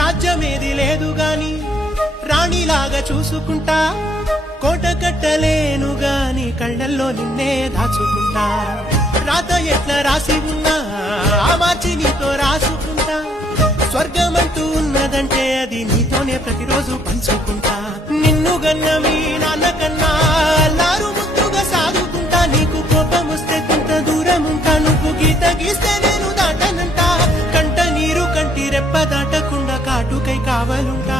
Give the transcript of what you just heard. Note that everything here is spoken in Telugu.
రాజ్యమేది లేదు గాని రాణిలాగా చూసుకుంటా, కోట కట్టలేను గాని కళ్ళల్లో నిన్నే దాచుకుంటా. రాత ఎట్లా రాసి ఉన్నా ఆ మార్చి నీతో రాసుకుంటా, స్వర్గమంటూ ఉన్నదంటే అది నీతోనే ప్రతిరోజు పంచుకుంటా. నిన్ను గన్న మీ నాన్నకన్నా అల్లారు ముద్దుగా సాగుకుంటా, నీకు కోపం వస్తే కొంత దూరం ఉంటా, నువ్వు గీత గీస్తే నేను దాటనంటా, కంట నీరు కంటి రెప్ప దాటకుండా కాటుకై కావాలుంటా.